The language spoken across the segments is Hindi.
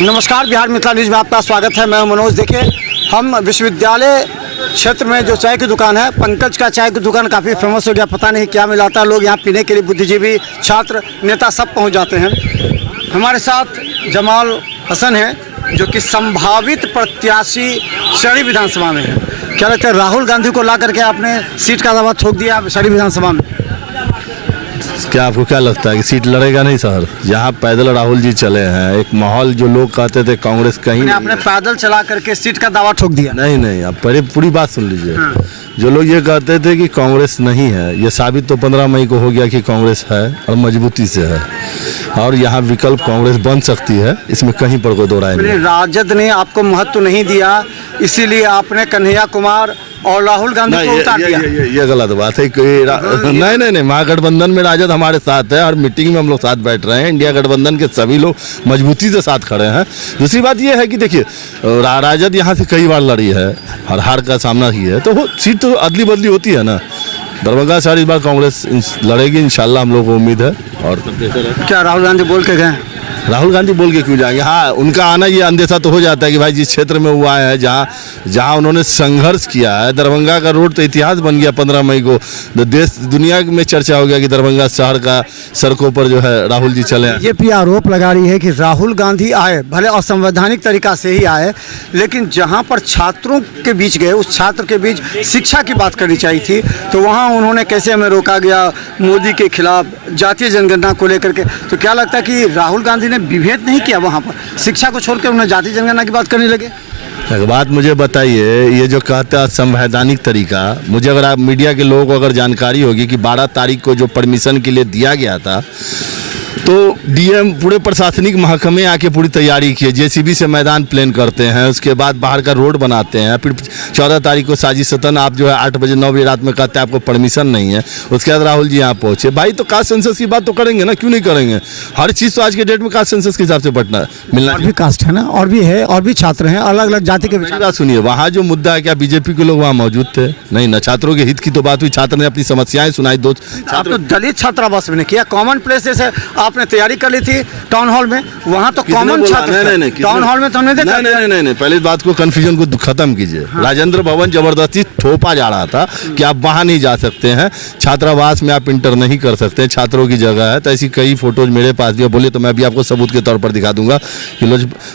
नमस्कार, बिहार मिथिला न्यूज़ में आपका स्वागत है। मैं मनोज। देखिए, हम विश्वविद्यालय क्षेत्र में जो चाय की दुकान है, पंकज का चाय की दुकान काफ़ी फेमस हो गया। पता नहीं क्या मिलाता है, लोग यहाँ पीने के लिए बुद्धिजीवी, छात्र, नेता सब पहुँच जाते हैं। हमारे साथ जमाल हसन है जो कि संभावित प्रत्याशी शहरी विधानसभा में है। क्या लगता है, राहुल गांधी को ला करके आपने सीट का दावा ठोक दिया शहरी विधानसभा में? क्या आपको क्या लगता है कि सीट लड़ेगा नहीं सर? जहाँ पैदल राहुल जी चले हैं, एक माहौल जो लोग कहते थे कांग्रेस कहीं आपने पैदल चला करके सीट का दावा ठोक दिया। नहीं, आप पहले पूरी बात सुन लीजिए। जो लोग ये कहते थे कि कांग्रेस नहीं है, ये साबित तो 15 मई को हो गया कि कांग्रेस है और मजबूती से है, और यहाँ विकल्प कांग्रेस बन सकती है, इसमें कहीं पर कोई दो राय नहीं। राजद ने आपको महत्व नहीं दिया, इसीलिए आपने कन्हैया कुमार और राहुल गांधी को उतार दिया। ये गलत बात है। नहीं, महागठबंधन में राजद हमारे साथ है, और मीटिंग में हम लोग साथ बैठ रहे हैं। इंडिया गठबंधन के सभी लोग मजबूती से साथ खड़े हैं। दूसरी बात ये है कि देखिए, राजद यहाँ से कई बार लड़ी है और हार का सामना की है, तो वो सीट तो अदली बदली होती है ना। दरभंगा से इस बार कांग्रेस लड़ेगी, इंशाल्लाह हम लोग को उम्मीद है। और क्या राहुल गांधी बोल के गए? राहुल गांधी बोल के क्यों जाएंगे? हाँ, उनका आना ये अंदेशा तो हो जाता है कि भाई जिस क्षेत्र में हुआ है, जहाँ उन्होंने संघर्ष किया है, दरभंगा का रोड तो इतिहास बन गया 15 मई को। देश दुनिया में चर्चा हो गया कि दरभंगा शहर का सड़कों पर जो है राहुल जी चले। बीजेपी आरोप लगा रही है कि राहुल गांधी आए, भले असंवैधानिक तरीका से ही आए, लेकिन जहाँ पर छात्रों के बीच गए, उस छात्र के बीच शिक्षा की बात करनी चाहिए थी, तो वहाँ उन्होंने कैसे हमें रोका गया मोदी के खिलाफ, जातीय जनगणना को लेकर के। तो क्या लगता है कि राहुल गांधी विभेद नहीं किया वहां पर, शिक्षा को छोड़कर उन्हें जाति जनगणना की बात करने लगे? एक बात मुझे बताइए, ये जो कहता है संवैधानिक तरीका, मुझे अगर आप मीडिया के लोगों को अगर जानकारी होगी कि 12 तारीख को जो परमिशन के लिए दिया गया था, तो डीएम पूरे प्रशासनिक महकमे आके पूरी तैयारी की है। जेसीबी से मैदान प्लान करते हैं, उसके बाद बाहर का रोड बनाते हैं, फिर 14 तारीख को साजिशतन आप जो है 8 बजे 9 बजे रात में कहते हैं आपको परमिशन नहीं है, उसके बाद राहुल जी यहाँ पहुँचे। भाई तो कास्ट सेंसस की बात तो करेंगे ना, क्यों नहीं करेंगे? हर चीज़ तो आज के डेट में कास्ट सेंसस के हिसाब से मिलना और भी कास्ट है ना, और भी है, और भी छात्र हैं, अलग अलग जाति के। बात सुनिए, वहाँ जो मुद्दा है, क्या बीजेपी के लोग वहाँ मौजूद थे? नहीं ना। छात्रों के हित की तो बात हुई, छात्र ने अपनी समस्याएं सुनाई। दो छात्र दलित छात्रावास में किया, कॉमन प्लेस जैसे आपने तैयारी कर ली थी टाउन हॉल में, वहाँ तो कॉमन छात्र। नहीं, टाउन हॉल में तो हमने देखा। नहीं, पहले इस बात को कंफ्यूजन को खत्म कीजिए। राजेंद्र भवन जबरदस्ती थोपा जा रहा था कि आप वहाँ नहीं जा सकते हैं, छात्रावास में आप इंटर नहीं कर सकते हैं, छात्रों की जगह है। तो ऐसी कई फोटोज मेरे पास भी बोले तो मैं भी आपको सबूत के तौर पर दिखा दूंगा कि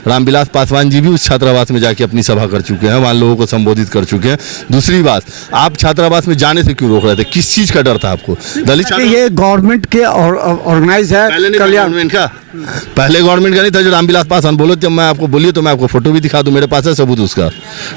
रामविलास पासवान जी भी उस छात्रावास में जाके अपनी सभा कर चुके हैं, वहाँ लोगों को संबोधित कर चुके हैं। दूसरी बात, आप छात्रावास में जाने से क्यों रोक रहे थे? किस चीज का डर था आपको? दलित ये गवर्नमेंट के ऑर्गेनाइज है, गवर्नमेंट का पहले गवर्नमेंट का नहीं था। जो रामविलास पासवान बोलो, जब मैं आपको बोलिए तो मैं आपको फोटो भी दिखा दूं, मेरे पास है सबूत उसका।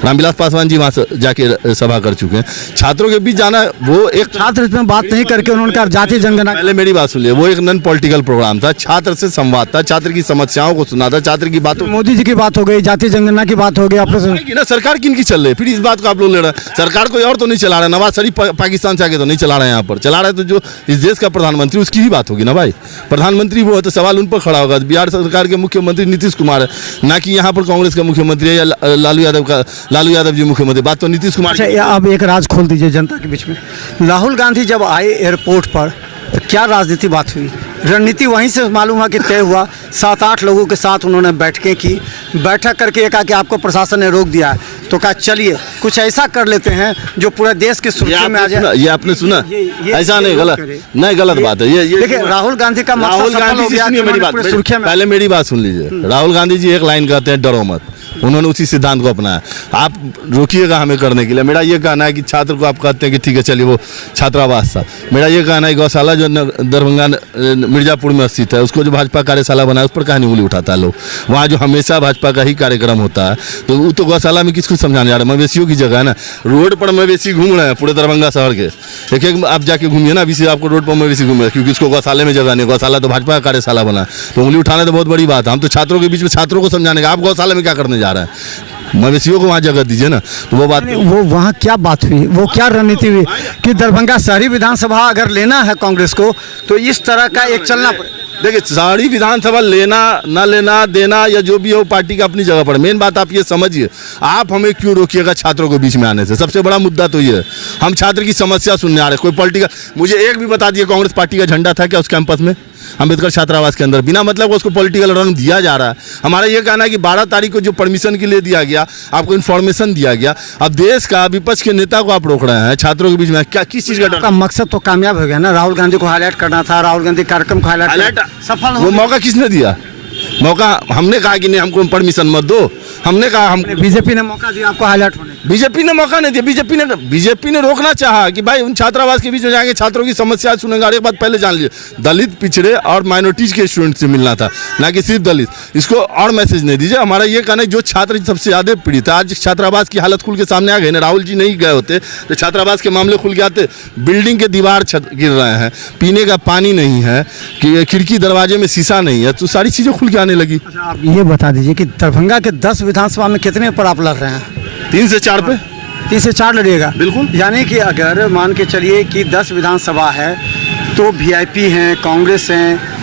रामविलास पासवान जी वहाँ से जाके सभा कर चुके हैं। छात्रों के बीच जाना, वो एक छात्र इसमें बात नहीं करके उन्होंने कहा जातीय जनगणना। पहले मेरी बात सुनिए, वो एक नॉन पॉलिटिकल प्रोग्राम था, छात्र से संवाद था, छात्र की समस्याओं को सुना था, छात्र की बातों। मोदी जी की बात हो गई, जातीय जनगणना की बात हो गई, आपने सरकार किन की चल रही है? फिर इस बात को आप लोग ले रहे हैं, सरकार कोई और तो नहीं चला रहे। नवाज शरीफ पाकिस्तान से आके तो नहीं चला रहे हैं, यहाँ पर चला रहे तो जो इस देश का प्रधानमंत्री, उसकी ही बात होगी ना भाई। प्रधानमंत्री वो है तो सवाल उन पर खड़ा होगा। बिहार सरकार के मुख्यमंत्री नीतीश कुमार है, ना कि यहाँ पर कांग्रेस का मुख्यमंत्री है या लालू यादव जी मुख्यमंत्री। बात तो नीतीश कुमार। अब एक राज खोल दीजिए जनता के बीच में। राहुल गांधी जब आए एयरपोर्ट पर, तो क्या राजनीति बात हुई? रणनीति वहीं से मालूम हुआ कि तय हुआ। 7-8 लोगों के साथ उन्होंने बैठकें की, बैठक करके कहा कि आपको प्रशासन ने रोक दिया है, तो कहा चलिए कुछ ऐसा कर लेते हैं जो पूरे देश की सुर्खी में आ जाए। ये आपने सुना? ऐसा नहीं, गलत बात है ये। देखिए, राहुल गांधी का राहुल गांधी जी, सुनिए मेरी बात, पहले मेरी बात सुन लीजिए। राहुल गांधी जी एक लाइन कहते हैं, डरो मत। उन्होंने उसी सिद्धांत को अपनाया। आप रोकिएगा हमें करने के लिए। मेरा ये कहना है कि छात्र को आप कहते हैं कि ठीक है चलिए, वो छात्रावास था। मेरा ये कहना है गौशाला जो दरभंगा मिर्जापुर में स्थित है, उसको जो भाजपा कार्यशाला बनाया, उस पर कहानी उंगली उठाता है लोग। वहाँ जो हमेशा भाजपा का ही कार्यक्रम होता है, तो वो तो गौशाला में किसको समझाने जा रहे हैं? मवेशियों की जगह है ना। रोड पर मवेशी घूम रहे हैं पूरे दरभंगा शहर के। एक आप जाके घूमिए ना, अभी से आपको रोड पर मवेशी घूम रहे हैं, क्योंकि उसको गौशाले में जगह नहीं। गौशाला तो भाजपा का कार्यशाला बना, तो उंगली उठाने तो बहुत बड़ी बात है। हम तो छात्रों के बीच में छात्रों को समझाने का, आप गौशाला में क्या करने जा रहे हैं? मवेशियों को वहाँ जगह दीजिए ना। तो वो बात, वो वहाँ क्या बात हुई, वो क्या रणनीति हुई कि दरभंगा शहरी विधानसभा अगर लेना है कांग्रेस को, तो इस तरह का एक चलना पड़े। देखिए, शहरी विधानसभा लेना ना लेना, देना या जो भी हो, पार्टी का अपनी जगह पर। मेन बात आप ये समझिए, आप हमें क्यों रोकिएगा छात्रों के बीच में आने से? सबसे बड़ा मुद्दा तो ये है, हम छात्र की समस्या सुनने आ रहे। कोई पॉलिटिकल, मुझे एक भी बता दिए कांग्रेस पार्टी का झंडा था क्या उस कैंपस में? अम्बेडकर छात्रावास के अंदर, बिना मतलब उसको पॉलिटिकल रंग दिया जा रहा है। हमारा ये कहना है कि 12 तारीख को जो परमिशन के लिए दिया गया, आपको इन्फॉर्मेशन दिया गया, अब देश का विपक्ष के नेता को आप रोक रहे हैं छात्रों के बीच में, क्या किस चीज़ का डर? आपका मकसद तो कामयाब हो गया ना, राहुल गांधी को हाईलाइट करना था, राहुल गांधी कार्यक्रम को हाईलाइट सफल वो मौका किसने दिया? मौका हमने कहा कि नहीं हमको परमिशन मत दो, हमने कहा हम बीजेपी ने मौका दिया आपको हाईलाइट होने का। बीजेपी ने मौका नहीं दिया, बीजेपी ने रोकना चाहा कि भाई उन छात्रावास के बीच में जाएंगे, छात्रों की समस्या सुनेंगे। और एक बात पहले जान लीजिए, दलित, पिछड़े और माइनॉरिटीज के स्टूडेंट से मिलना था, ना कि सिर्फ दलित। इसको और मैसेज नहीं दीजिए। हमारा ये कहना है जो छात्र सबसे ज़्यादा पीड़ित है, आज छात्रावास की हालत खुल के सामने आ गई ना। राहुल जी नहीं गए होते तो छात्रावास के मामले खुल के आते। बिल्डिंग के दीवार गिर रहे हैं, पीने का पानी नहीं है, खिड़की दरवाजे में शीशा नहीं है, तो सारी चीज़ें खुल के आने लगी। अच्छा, आप ये बता दीजिए कि दरभंगा के 10 विधानसभा में कितने पर आप लड़ रहे हैं? 3 से 4 पे 3 से 4 लड़िएगा। बिल्कुल। यानी कि अगर मान के चलिए कि 10 विधानसभा है तो वीआईपी हैं, कांग्रेस हैं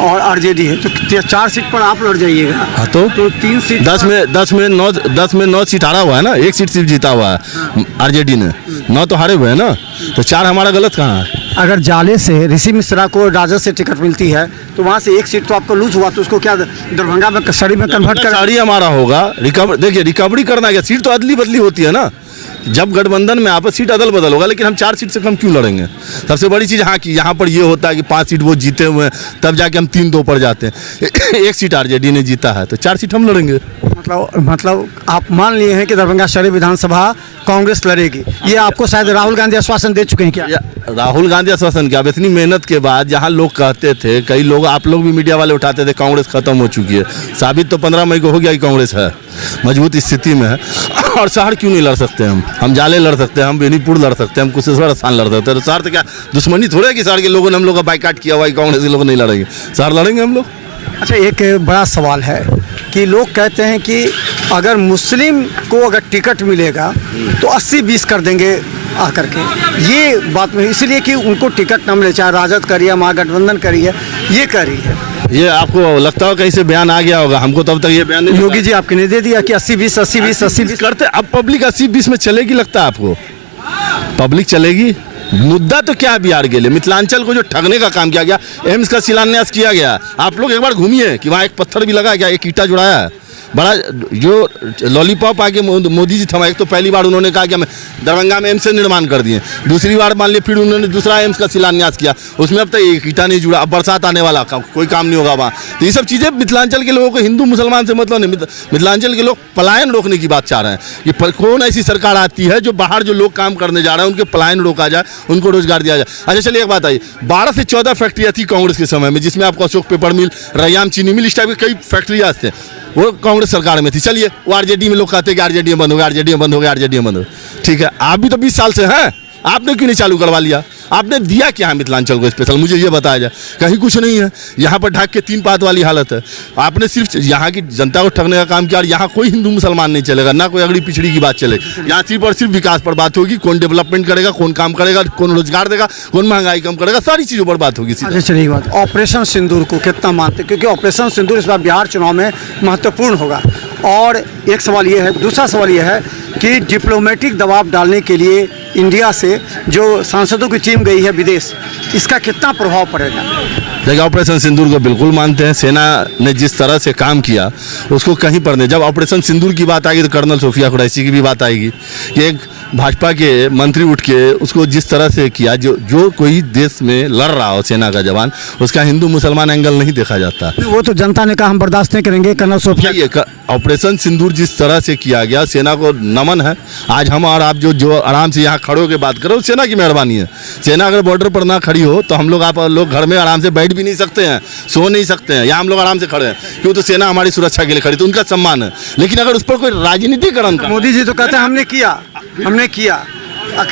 और आरजेडी है, तो 4 सीट पर आप लड़ जाइएगा। हाँ तो 3 सीट 10 में 9 सीट हारा हुआ है ना, 1 सीट सिर्फ जीता हुआ है आरजेडी ने, 9 तो हारे हुए हैं ना, तो 4 हमारा गलत कहाँ है? अगर जाले से ऋषि मिश्रा को राजद से टिकट मिलती है तो वहाँ से 1 सीट तो आपको लूज हुआ, तो उसको क्या दरभंगा में सड़ी में कन्वर्ट कर? साड़ी हमारा होगा। देखिए रिकवरी करना है, सीट तो अदली बदली होती है ना, जब गठबंधन में आपस सीट अदल बदल होगा, लेकिन हम 4 सीट से कम क्यों लड़ेंगे? सबसे बड़ी चीज़ हाँ कि यहाँ पर ये होता है कि 5 सीट वो जीते हुए हैं, तब जाके हम 3-2 पर जाते हैं। 1 सीट आरजेडी ने जीता है, तो 4 सीट हम लड़ेंगे। मतलब आप मान लिए हैं कि दरभंगा शहरी विधानसभा कांग्रेस लड़ेगी। ये आपको शायद राहुल गांधी आश्वासन दे चुके हैं क्या? राहुल गांधी आश्वासन क्या? अब इतनी मेहनत के बाद जहाँ लोग कहते थे, कई लोग, आप लोग भी मीडिया वाले उठाते थे कांग्रेस खत्म हो चुकी है, साबित तो 15 मई को हो गया कि कांग्रेस है, मजबूत स्थिति में है। और शहर क्यों नहीं लड़ सकते? हम जाले लड़ सकते हैं, हम बेनीपुर लड़ सकते हैं, हम कुशेश्वर स्थान लड़ सकते हैं। तो शहर तो क्या दुश्मनी थोड़े है कि शहर के लोगों ने हम लोग का बाइकाट किया हुआ है, कांग्रेस के लोग नहीं लड़ेंगे, शहर लड़ेंगे हम लोग। अच्छा, एक बड़ा सवाल है कि लोग कहते हैं कि अगर मुस्लिम को अगर टिकट मिलेगा तो 80-20 कर देंगे आकर के, ये बात में इसलिए कि उनको टिकट न मिले, चाहे राजद करिए, महागठबंधन करिए, ये करिए। ये आपको लगता हो कहीं से बयान आ गया होगा, हमको तब तक ये बयान नहीं। योगी जी आपके ने दे दिया कि 80-20 80-20 80-20 करते। अब पब्लिक 80-20 में चलेगी, लगता है आपको पब्लिक चलेगी? मुद्दा तो क्या है बिहार के लिए, मिथिलांचल को जो ठगने का काम किया गया, एम्स का शिलान्यास किया गया, आप लोग एक बार घूमिए कि वहाँ एक पत्थर भी लगा गया, एक ईंटा जुड़ाया है, बड़ा जो लॉलीपॉप आके मोदी जी थमा। एक तो पहली बार उन्होंने कहा कि हमें दरभंगा में एम्स से निर्माण कर दिए, दूसरी बार मान लिया फिर उन्होंने दूसरा एम्स का शिलान्यास किया, उसमें अब तक एक ईंटा नहीं जुड़ा। अब बरसात आने वाला, कोई काम नहीं होगा वहाँ। तो ये सब चीज़ें मिथिलांचल के लोगों को हिंदू मुसलमान से मतलब नहीं, मिथिलांचल के लोग पलायन रोकने की बात चाह रहे हैं कि कौन ऐसी सरकार आती है जो बाहर जो लोग काम करने जा रहे हैं उनके पलायन रोका जाए, उनको रोजगार दिया जाए। अच्छा चलिए एक बात आई, 12 से 14 फैक्ट्रियाँ थी कांग्रेस के समय में, जिसमें आपको अशोक पेपर मिल, रैयाम चीनी मिल, इस टाइप के कई फैक्ट्रियाँ थे, वो कांग्रेस सरकार में थी। चलिए वो आरजेडी में लोग कहते हैं कि आरजेडी में बंद हो गया, आरजेडी में बंद हो गया, आरजेडी में बंद हो गया। ठीक है, आप भी तो 20 साल से हैं, आपने क्यों नहीं चालू करवा लिया? आपने दिया क्या है मिथिलांचल को स्पेशल? मुझे ये बताया जाए। कहीं कुछ नहीं है, यहाँ पर ढाक के 3 पात वाली हालत है। आपने सिर्फ यहाँ की जनता को ठगने का काम किया, और यहाँ कोई हिंदू मुसलमान नहीं चलेगा, ना कोई अगड़ी पिछड़ी की बात चलेगी। यहाँ सिर्फ और सिर्फ विकास पर बात होगी, कौन डेवलपमेंट करेगा, कौन काम करेगा, कौन रोजगार देगा, कौन महंगाई कम करेगा, सारी चीज़ों पर बात होगी। अच्छा चलिए बात, ऑपरेशन सिंदूर को कितना मानते? क्योंकि ऑपरेशन सिंदूर इस बार बिहार चुनाव में महत्वपूर्ण होगा। और एक सवाल ये है, दूसरा सवाल ये है कि डिप्लोमेटिक दबाव डालने के लिए इंडिया से जो सांसदों की टीम गई है विदेश, इसका कितना प्रभाव पड़ेगा? देखिए ऑपरेशन सिंदूर को बिल्कुल मानते हैं, सेना ने जिस तरह से काम किया उसको कहीं पर नहीं। जब ऑपरेशन सिंदूर की बात आएगी तो कर्नल सोफिया कुरैशी की भी बात आएगी कि एक भाजपा के मंत्री उठ के उसको जिस तरह से किया, जो कोई देश में लड़ रहा हो सेना का जवान, उसका हिंदू मुसलमान एंगल नहीं देखा जाता। वो तो जनता ने कहा हम बर्दाश्त नहीं करेंगे। कर्नल सोफिया ऑपरेशन सिंदूर जिस तरह से किया गया, सेना को नमन है। आज हम और आप जो आराम से यहाँ खड़े होकर बात करो, सेना की मेहरबानी है। सेना अगर बॉर्डर पर ना खड़ी हो तो हम लोग, आप लोग घर में आराम से बैठ भी नहीं सकते हैं, सो नहीं सकते हैं। यहाँ हम लोग आराम से खड़े हैं, क्यों? तो सेना हमारी सुरक्षा के लिए खड़ी, तो उनका सम्मान है। लेकिन अगर उस पर कोई राजनीतिकरण का, मोदी जी तो कहते हैं हमने किया।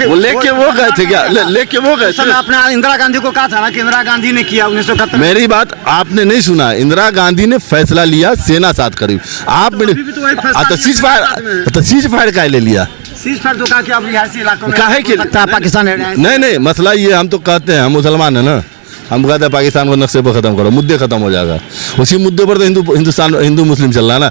वो लेके वो गए थे क्या? लेके वो गए थे। आपने इंदिरा गांधी को कहा था ना कि इंदिरा गांधी ने किया 1971। मेरी बात आपने नहीं सुना, इंदिरा गांधी ने फैसला लिया सेना साथ करीब। आप तो सीज फायर का ले लिया, सीज फायर तो कहा कि अब रिहायशी इलाकों में काहे के पाकिस्तान नहीं, मसला ये, हम तो कहते हैं हम मुसलमान है ना, हम कहते हैं पाकिस्तान को नक्शे पर खत्म करो, मुद्दे खत्म हो जाएगा। उसी मुद्दे पर तो हिंदू मुस्लिम चल रहा है ना,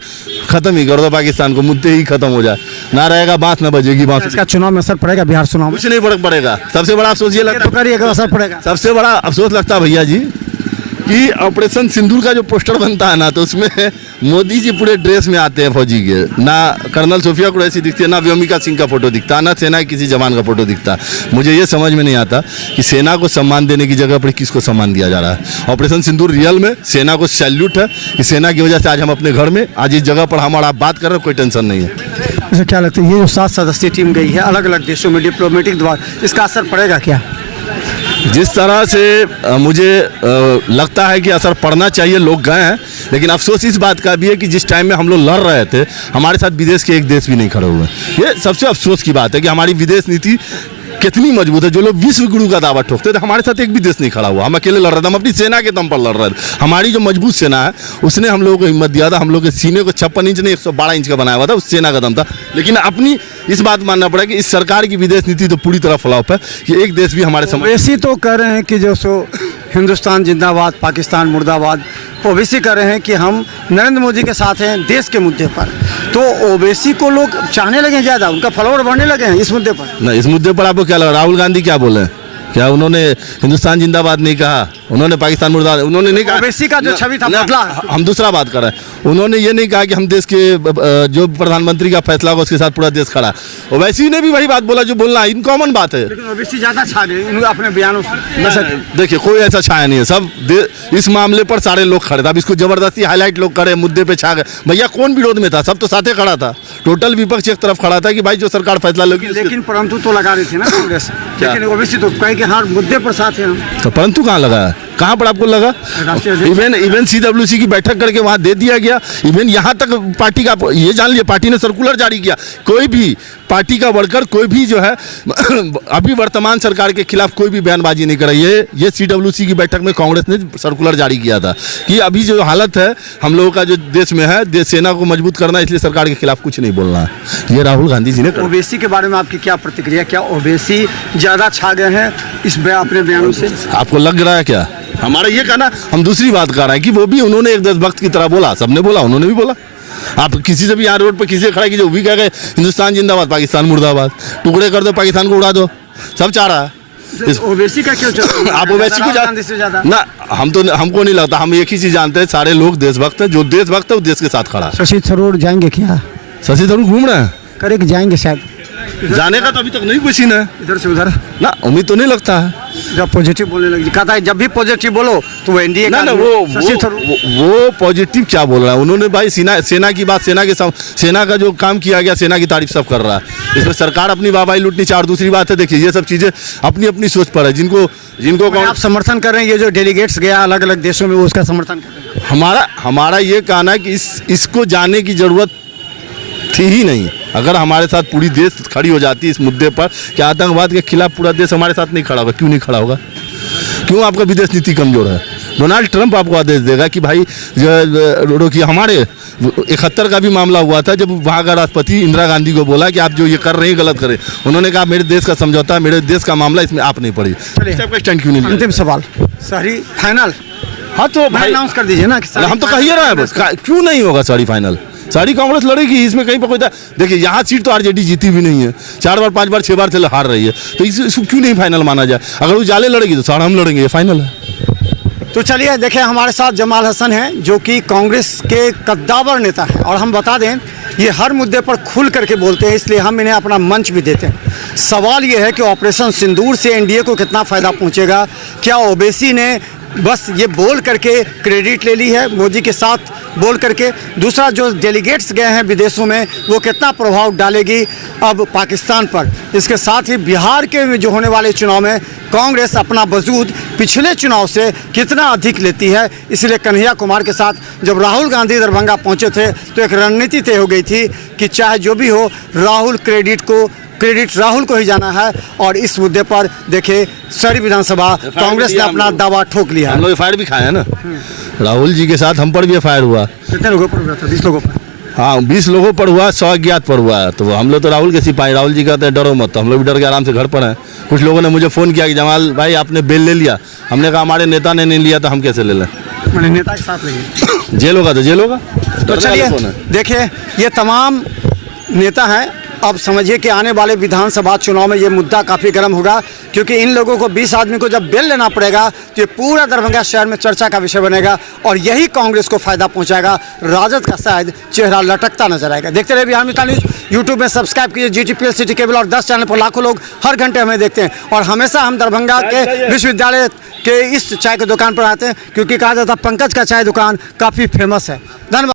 खत्म ही कर दो पाकिस्तान को, मुद्दे ही खत्म हो जाए, ना रहेगा बांस ना बजेगी बांस। इसका चुनाव में असर पड़ेगा बिहार चुनाव में? कुछ नहीं फर्क पड़ेगा। सबसे बड़ा अफसोस ये लगता है, असर पड़ेगा। सबसे बड़ा अफसोस लगता है भैया जी कि ऑपरेशन सिंदूर का जो पोस्टर बनता है ना, तो उसमें मोदी जी पूरे ड्रेस में आते हैं फौजी के, ना कर्नल सोफिया कुरैशी दिखती है, ना व्योमिका सिंह का फोटो दिखता है, ना सेना के किसी जवान का फोटो दिखता। मुझे ये समझ में नहीं आता कि सेना को सम्मान देने की जगह पर किसको सम्मान दिया जा रहा है। ऑपरेशन सिंदूर रियल में सेना को सैल्यूट है कि सेना की वजह से आज हम अपने घर में, आज इस जगह पर हम और आप बात कर रहे हैं, कोई टेंशन नहीं है। अच्छा, क्या लगता है ये जो 7 सदस्यीय टीम गई है अलग अलग देशों में डिप्लोमेटिक द्वारा, इसका असर पड़ेगा क्या? जिस तरह से मुझे लगता है कि असर पड़ना चाहिए, लोग गए हैं, लेकिन अफसोस इस बात का भी है कि जिस टाइम में हम लोग लड़ रहे थे, हमारे साथ विदेश के एक देश भी नहीं खड़े हुए। ये सबसे अफसोस की बात है कि हमारी विदेश नीति कितनी मजबूत है। जो लोग विश्व गुरु का दावा ठोकते थे, हमारे साथ एक भी देश नहीं खड़ा हुआ। हम अकेले लड़ रहे थे, हम अपनी सेना के दम पर लड़ रहे थे। हमारी जो मजबूत सेना है उसने हम लोगों को हिम्मत दिया था। हम लोग के सीने को 56 इंच नहीं 112 इंच का बनाया हुआ था, उस सेना का दम था। लेकिन अपनी इस बात मानना पड़ा कि इस सरकार की विदेश नीति तो पूरी तरह फ्लॉप है कि एक देश भी हमारे समझ। ओवैसी तो कह रहे हैं कि जो सो हिंदुस्तान जिंदाबाद, पाकिस्तान मुर्दाबाद। ओवैसी कह रहे हैं कि हम नरेंद्र मोदी के साथ हैं देश के मुद्दे पर। तो ओवैसी को लोग चाहने लगे ज़्यादा, उनका फॉलोअर बढ़ने लगे हैं इस मुद्दे पर। ना, इस मुद्दे पर आपको क्या लगा? राहुल गांधी क्या बोले? क्या उन्होंने हिंदुस्तान जिंदाबाद नहीं कहा? उन्होंने पाकिस्तान मुर्दाबाद उन्होंने नहीं कहा। ओवैसी का जो छवि था बदला। हम दूसरा बात कर रहे हैं। उन्होंने ये नहीं कहा कि हम देश के जो प्रधानमंत्री का फैसला होगा उसके साथ पूरा देश खड़ा। ओवैसी ने भी वही बात बोला जो बोलना इन कॉमन बात है। लेकिन ओवैसी ज़्यादा छा गए अपने बयानों से। देखिए, कोई ऐसा छाया नहीं है। सब इस मामले पर सारे लोग खड़े थे। अब इसको जबरदस्ती हाईलाइट लोग करे, मुद्दे पे छा गए। भैया कौन विरोध में था? सब तो साथे खड़ा था। टोटल विपक्ष एक तरफ खड़ा था कि भाई जो सरकार फैसला लेगी। लेकिन परंतु तो लगा रही थी ना कांग्रेस। लेकिन ओवैसी तो कहे कि हाँ मुद्दे पर साथ हैं हम। तो परंतु कहाँ लगा है? कहाँ पर आपको लगा? इवन CWC की बैठक करके वहाँ दे दिया गया। इवन यहाँ तक पार्टी का ये जान लिया, पार्टी ने सर्कुलर जारी किया। कोई भी पार्टी का वर्कर, कोई भी जो है अभी वर्तमान सरकार के खिलाफ कोई भी बयानबाजी नहीं कर रही है। ये CWC की बैठक में कांग्रेस ने सर्कुलर जारी किया था कि अभी जो हालत है हम लोगों का जो देश में है, देश सेना को मजबूत करना, इसलिए सरकार के खिलाफ कुछ नहीं बोलना है। ये राहुल गांधी जी ने। ओवैसी के बारे में आपकी क्या प्रतिक्रिया? क्या ओवैसी ज़्यादा छा गए हैं इस अपने बयानों से? आपको लग रहा है क्या? हमारा ये कहना, हम दूसरी बात कर रहे हैं कि वो भी उन्होंने एक देशभक्त की तरह बोला। सबने बोला, उन्होंने भी बोला। आप किसी से भी यहाँ रोड पर किसी से खड़ा कीजिए, वो भी कह गए हिंदुस्तान जिंदाबाद, पाकिस्तान मुर्दाबाद, टुकड़े कर दो, पाकिस्तान को उड़ा दो। सब चाह रहा है। ओवैसी का क्यों चलता? आप ओवैसी को ज्यादा ना, हमको नहीं लगता। हम एक ही चीज जानते हैं, सारे लोग देशभक्त हैं। जो देशभक्त है वो देश के साथ खड़ा है। शशि थरूर जाएंगे क्या? शशि थरूर घूम रहे हैं, करे कि जाएंगे शायद। जाने का तो अभी तक नहीं कोई सीन है। इधर से उधर ना, उम्मीद तो नहीं लगता है। जब पॉजिटिव बोलने लगी, कहता है जब भी पॉजिटिव बोलो तो वो एनडीए का। ना, वो पॉजिटिव क्या बोल रहा है? उन्होंने भाई सेना की बात, सेना का जो काम किया गया, सेना की तारीफ सब कर रहा है। इसमें सरकार अपनी वाहवाही लूटनी चाह। और दूसरी बात है, देखिए ये सब चीजें अपनी अपनी सोच पर है। जिनको आप समर्थन कर रहे हैं, ये जो डेलीगेट्स गया अलग अलग देशों में, वो उसका समर्थन कर रहे हैं। हमारा ये कहना है कि इसको जाने की जरूरत थी ही नहीं। अगर हमारे साथ पूरी देश खड़ी हो जाती इस मुद्दे पर कि आतंकवाद के खिलाफ पूरा देश हमारे साथ नहीं खड़ा होगा। क्यों नहीं खड़ा होगा? क्यों आपका विदेश नीति कमजोर है? डोनाल्ड ट्रंप आपको आदेश देगा कि भाई रोकिए। हमारे 71 का भी मामला हुआ था जब वहाँ का राष्ट्रपति इंदिरा गांधी को बोला कि आप जो ये कर रहे हैं गलत करें। उन्होंने कहा मेरे देश का समझौता, मेरे देश का मामला, इसमें आप नहीं पड़ी। स्टैंड क्यों नहीं? अंतिम सवाल, सारी फाइनल। हाँ तो भाई अनाउंस कर दीजिए ना। हम तो कह ही रहे हैं बस। क्यों नहीं होगा सारी फाइनल? सारी कांग्रेस लड़ेगी, इसमें कहीं पर कोई। देखिए यहाँ सीट तो आरजेडी जीती भी नहीं है, 4 बार 5 बार 6 बार से हार रही है। तो इसको क्यों नहीं फाइनल माना जाए? अगर वो जाले लड़ेगी तो सारा हम लड़ेंगे, ये फाइनल है। तो चलिए देखिए, हमारे साथ जमाल हसन हैं जो कि कांग्रेस के कद्दावर नेता हैं। और हम बता दें, ये हर मुद्दे पर खुल करके बोलते हैं, इसलिए हम इन्हें अपना मंच भी देते हैं। सवाल ये है कि ऑपरेशन सिंदूर से एनडीए को कितना फ़ायदा पहुंचेगा? क्या ओवैसी ने बस ये बोल करके क्रेडिट ले ली है मोदी के साथ बोल करके? दूसरा, जो डेलीगेट्स गए हैं विदेशों में, वो कितना प्रभाव डालेगी अब पाकिस्तान पर? इसके साथ ही बिहार के जो होने वाले चुनाव में कांग्रेस अपना वजूद पिछले चुनाव से कितना अधिक लेती है? इसलिए कन्हैया कुमार के साथ जब राहुल गांधी दरभंगा पहुंचे थे तो एक रणनीति तय हो गई थी कि चाहे जो भी हो, क्रेडिट राहुल को ही जाना है। और इस मुद्दे पर देखिए, सारी विधानसभा कांग्रेस ने अपना दावा ठोक लिया। हम लोग एफआईआर भी खाए हैं ना, राहुल जी के साथ हम पर भी एफआईआर हुआ। कितने लोगों पर हुआ था? 20 लोगों पर। हाँ, 20 लोगों पर हुआ, 100 अज्ञात पर हुआ। तो हम लोग तो राहुल के सिपाही, राहुल जी कहते हैं डरो मत, तो हम लोग भी डर के आराम से घर पर हैं। कुछ लोगों ने मुझे फ़ोन किया कि जमाल भाई आपने बेल ले लिया। हमने कहा हमारे नेता ने नहीं लिया तो हम कैसे ले लें? मैंने नेता के साथ लगी, जेल होगा तो जेल होगा। तो चलिए देखिए, ये तमाम नेता हैं अब समझिए कि आने वाले विधानसभा चुनाव में ये मुद्दा काफ़ी गर्म होगा, क्योंकि इन लोगों को 20 आदमी को जब बिल लेना पड़ेगा तो ये पूरा दरभंगा शहर में चर्चा का विषय बनेगा और यही कांग्रेस को फायदा पहुंचाएगा। राजद का शायद चेहरा लटकता नजर आएगा। देखते रहिए बिहार मित्र न्यूज़। यूट्यूब में सब्सक्राइब कीजिए, GTPL सिटी केबल और 10 चैनल पर लाखों लोग हर घंटे हमें देखते हैं और हमेशा हम दरभंगा के विश्वविद्यालय के इस चाय की दुकान पर आते हैं, क्योंकि कहा जाता है पंकज का चाय दुकान काफ़ी फेमस है। धन्यवाद।